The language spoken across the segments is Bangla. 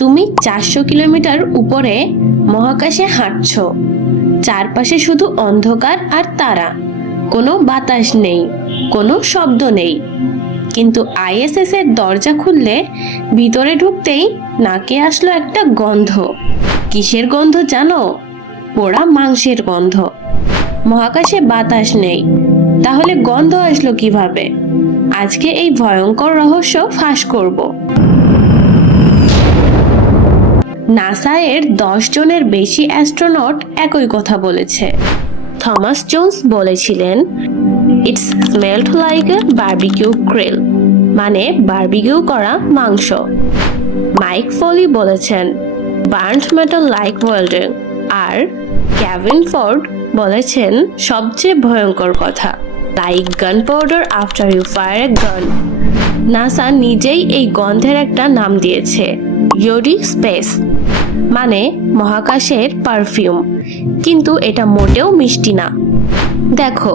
তুমি 400 কিলোমিটার উপরে মহাকাশে হাঁটছো, চারপাশে শুধু অন্ধকার আর তারা, কোনো বাতাস নেই, কোনো শব্দ নেই। কিন্তু আইএসএস এর দরজা খুললে ভিতরে ঢুকতেই নাকে আসলো একটা গন্ধ। কিসের গন্ধ জানো? পোড়া মাংসের গন্ধ। মহাকাশে বাতাস নেই, তাহলে গন্ধ আসলো কিভাবে? আজকে এই ভয়ঙ্কর রহস্য ফাঁস করব। নাসা এর 10 জনের বেশি অ্যাস্ট্রোনট একই কথা বলেছে। থমাস জোন্স বলেছিলেন, it's smelled like a barbecue grill, মানে বারবিকিউ করা মাংস। মাইক ফলি বলেছেন, বার্নড মেটাল লাইক ওয়েল্ডিং। আর কেভিন ফোর্ড বলেছেন সবচেয়ে ভয়ঙ্কর কথা, like gun powder after you fire a gun. NASA নিজেই এই গন্ধের একটা নাম দিয়েছে, ইয়োডি স্পেস, মানে মহাকাশের পারফিউম। কিন্তু এটা মোটেও মিষ্টি না। দেখো,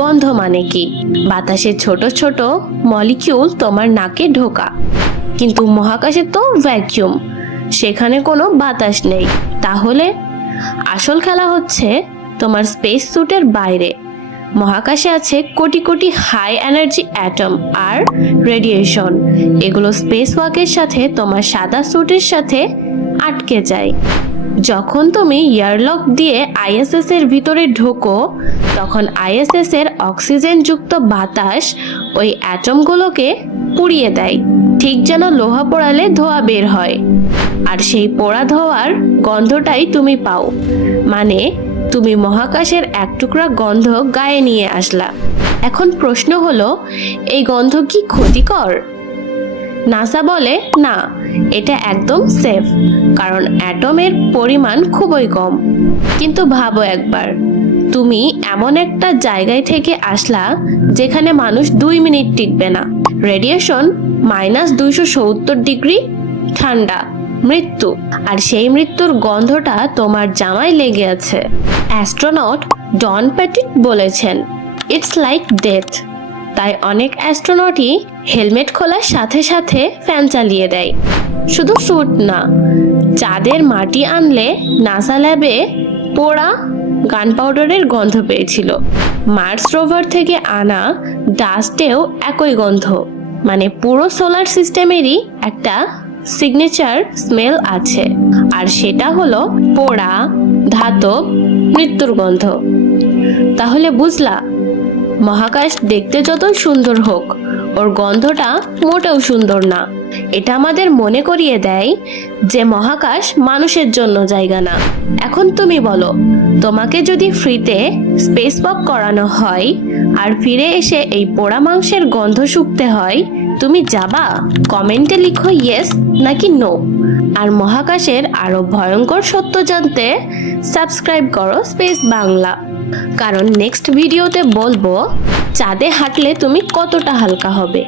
গন্ধ মানে কি? বাতাসে ছোট ছোট মলিকিউল তোমার নাকে ঢোকা। কিন্তু মহাকাশে তো ভ্যাকুয়াম, সেখানে কোনো বাতাস নেই। তাহলে আসল খেলা হচ্ছে তোমার স্পেস স্যুটের বাইরে। মহাকাশে আছে crore crore high energy atom আর রেডিয়েশন। এগুলো স্পেস ওয়াকের সাথে তোমার সাদা স্যুটের সাথে আটকে যায়। যখন তুমি এয়ারলক দিয়ে আইএসএস এর ভিতরে ঢোকো, তখন আইএসএস এর অক্সিজেন যুক্ত বাতাস ওই অ্যাটমগুলোকে পুড়িয়ে দেয়, ঠিক যেন লোহা পোড়ালে ধোঁয়া বের হয়। আর সেই পোড়া ধোঁয়ার গন্ধটাই তুমি পাও। মানে তুমি মহাকাশের এক টুকরা গন্ধ গায়ে নিয়ে আসলা। এখন প্রশ্ন হলো, এই গন্ধ কি ক্ষতিকর? নাসা বলে না, এটা একদম সেফ, কারণ অ্যাটমের পরিমাণ খুবই কম। কিন্তু ভাবো একবার, তুমি এমন একটা জায়গায় থেকে আসলা যেখানে মানুষ 2 মিনিট টিকবে না। রেডিয়েশন -270 ডিগ্রি, ঠান্ডা, মৃত্যু। আর সেই মৃত্যুর গন্ধটা তোমার জামায় লেগে আছে। অ্যাস্ট্রোনট ডন প্যাটিট বলেছেন, ইটস লাইক ডেথ। তাই অনেক অ্যাস্ট্রোনটই হেলমেট খোলার সাথে সাথে ফ্যান চালিয়ে দেয়। শুধু স্যুট না, চাঁদের মাটি আনলে নাসা ল্যাবে পোড়া গান পাউডারের গন্ধ পেয়েছিল। মার্স রোভার থেকে আনা ডাস্টেও একই গন্ধ। মানে পুরো সোলার সিস্টেমেরই একটা সিগনেচার স্মেল আছে, আর সেটা হলো পোড়া ধাতব মৃত্যুর গন্ধ। তাহলে বুঝলা, মহাকাশ দেখতে যতই সুন্দর হোক, ওর গন্ধটা মোটেও সুন্দর না। এটা আমাদের মনে করিয়ে দেয় যে মহাকাশ মানুষের জন্য জায়গা না। এখন তুমি বলো, তোমাকে যদি ফ্রিতে স্পেস ওয়াক করানো হয় আর ফিরে এসে এই পোড়া মাংসের গন্ধ শুঁকতে হয়, তুমি যাবা? কমেন্টে লিখো ইয়েস নাকি নো। আর মহাকাশের আরো ভয়ঙ্কর সত্য জানতে সাবস্ক্রাইব করো স্পেস বাংলা। কারণ নেক্সট ভিডিওতে বলবো চাঁদে হাঁটলে তুমি কতটা হালকা হবে।